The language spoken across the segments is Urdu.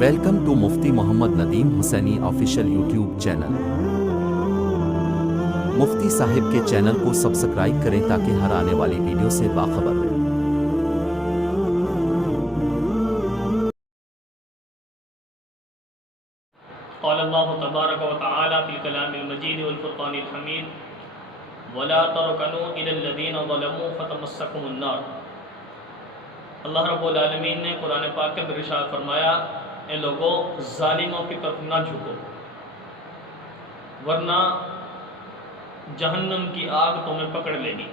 Welcome to Mufti Muhammad Nadeem Hussaini official YouTube channel. مفتی صاحب کے چینل کو سبسکرائب کریں تاکہ ہر آنے والی ویڈیو سے باخبر رہیں۔ قال اللہ تبارک و تعالی فی الکلام المجید والفرقان الحمید ولا ترکنوا الی الذین ظلموا فتمسکم النار۔ اللہ رب العالمین نے قرآن پاک کے اندر ارشاد فرمایا، اے لوگوں ظالموں کی طرف نہ جھکو ورنہ جہنم کی آگ تمہیں پکڑ لے گی۔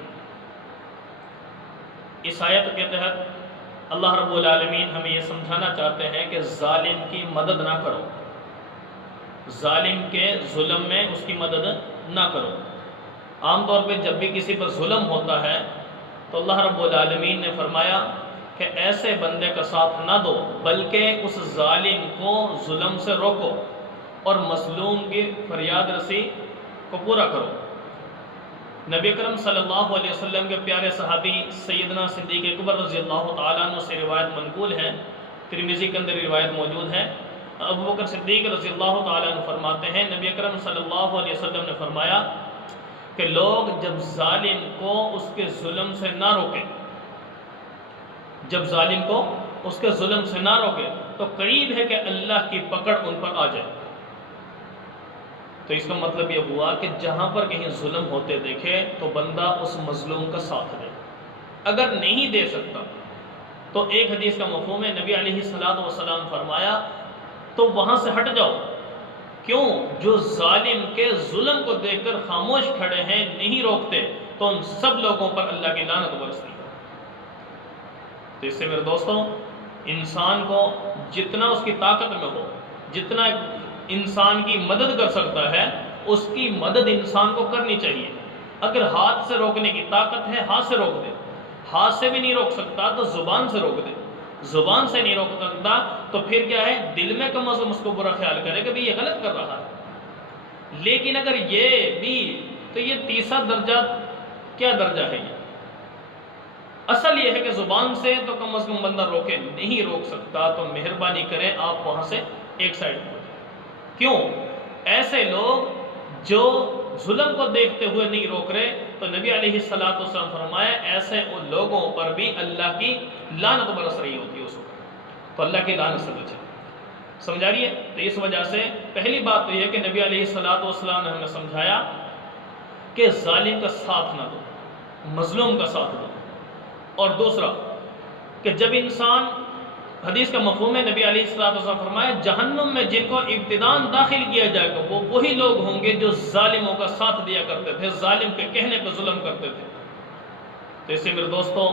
اس آیت کے تحت اللہ رب العالمین ہمیں یہ سمجھانا چاہتے ہیں کہ ظالم کی مدد نہ کرو، ظالم کے ظلم میں اس کی مدد نہ کرو۔ عام طور پہ جب بھی کسی پر ظلم ہوتا ہے تو اللہ رب العالمین نے فرمایا کہ ایسے بندے کا ساتھ نہ دو، بلکہ اس ظالم کو ظلم سے روکو اور مظلوم کی فریاد رسی کو پورا کرو۔ نبی اکرم صلی اللہ علیہ وسلم کے پیارے صحابی سیدنا صدیق اکبر رضی اللہ تعالیٰ عنہ سے روایت منقول ہے، ترمذی کے اندر روایت موجود ہے۔ ابو بکر صدیق رضی اللہ تعالیٰ عنہ فرماتے ہیں، نبی اکرم صلی اللہ علیہ وسلم نے فرمایا کہ لوگ جب ظالم کو اس کے ظلم سے نہ روکیں، جب ظالم کو اس کے ظلم سے نہ روکے تو قریب ہے کہ اللہ کی پکڑ ان پر آ جائے۔ تو اس کا مطلب یہ ہوا کہ جہاں پر کہیں ظلم ہوتے دیکھے تو بندہ اس مظلوم کا ساتھ دے، اگر نہیں دے سکتا تو ایک حدیث کا مفہوم ہے، نبی علیہ الصلوۃ والسلام فرمایا تو وہاں سے ہٹ جاؤ۔ کیوں؟ جو ظالم کے ظلم کو دیکھ کر خاموش کھڑے ہیں، نہیں روکتے، تو ان سب لوگوں پر اللہ کی لعنت برستی۔ تو اس سے میرے دوستوں، انسان کو جتنا اس کی طاقت میں ہو، جتنا انسان کی مدد کر سکتا ہے، اس کی مدد انسان کو کرنی چاہیے۔ اگر ہاتھ سے روکنے کی طاقت ہے، ہاتھ سے روک دے، ہاتھ سے بھی نہیں روک سکتا تو زبان سے روک دے، زبان سے نہیں روک سکتا تو پھر کیا ہے، دل میں کم از کم اس کو برا خیال کرے کہ بھئی یہ غلط کر رہا ہے۔ لیکن اگر یہ بھی، تو یہ تیسرا درجہ کیا درجہ ہے؟ یہ اصل یہ ہے کہ زبان سے تو کم از کم بندہ روکے، نہیں روک سکتا تو مہربانی کریں آپ وہاں سے ایک سائڈ ہو جائیں۔ کیوں؟ ایسے لوگ جو ظلم کو دیکھتے ہوئے نہیں روک رہے، تو نبی علیہ الصلوۃ والسلام فرمایا ایسے ان لوگوں پر بھی اللہ کی لعنت برس رہی ہوتی ہے اس وقت، تو اللہ کی لعنت سے بچے۔ سمجھا رہی ہے؟ تو اس وجہ سے پہلی بات تو یہ ہے کہ نبی علیہ الصلوۃ والسلام نے ہمیں سمجھایا کہ ظالم کا ساتھ نہ دو، مظلوم کا ساتھ دو۔ اور دوسرا کہ جب انسان، حدیث کا مفہوم ہے، نبی علیہ الصلوۃ والسلام فرمایا جہنم میں جن کو ابتداءً داخل کیا جائے گا وہ وہی لوگ ہوں گے جو ظالموں کا ساتھ دیا کرتے تھے، ظالم کے کہنے پہ ظلم کرتے تھے۔ تو اس سے میرے دوستوں،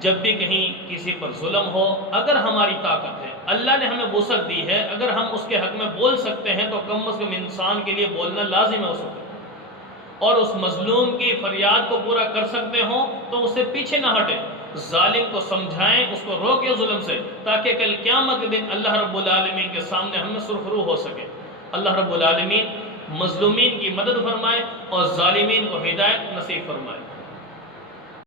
جب بھی کہیں کسی پر ظلم ہو، اگر ہماری طاقت ہے، اللہ نے ہمیں وسعت دی ہے، اگر ہم اس کے حق میں بول سکتے ہیں تو کم از کم انسان کے لیے بولنا لازم ہے اس وقت، اور اس مظلوم کی فریاد کو پورا کر سکتے ہوں تو اس سے پیچھے نہ ہٹیں، ظالم کو سمجھائیں، اس کو روکیں ظلم سے، تاکہ کل قیامت کے دن اللہ رب العالمین کے سامنے ہم میں سرخرو ہو سکے۔ اللہ رب العالمین مظلومین کی مدد فرمائے اور ظالمین کو ہدایت نصیب فرمائے۔